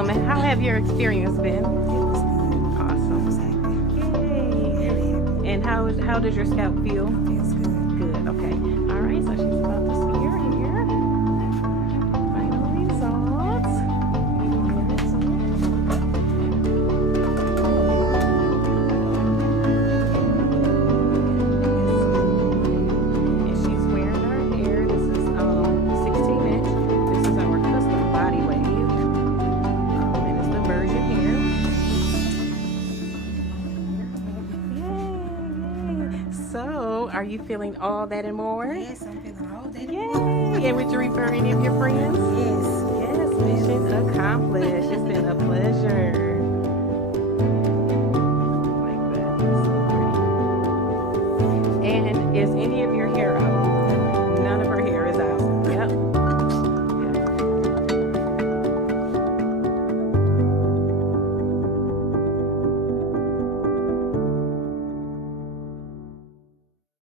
awesome. And how have your experience been? It was good. Awesome. I was happy. Yay. Very happy. And how does your scalp feel? Feels good. Good. Okay. All right. So she's about to smear here. Final results. And she's wearing her hair. This is 16-inch. This is our custom body wave. And it's the version here. Yay! So, are you feeling all that and more? Yes, I'm feeling all that. Yay! And would you refer any of your friends? Yes. Yes, mission accomplished. It's been a pleasure.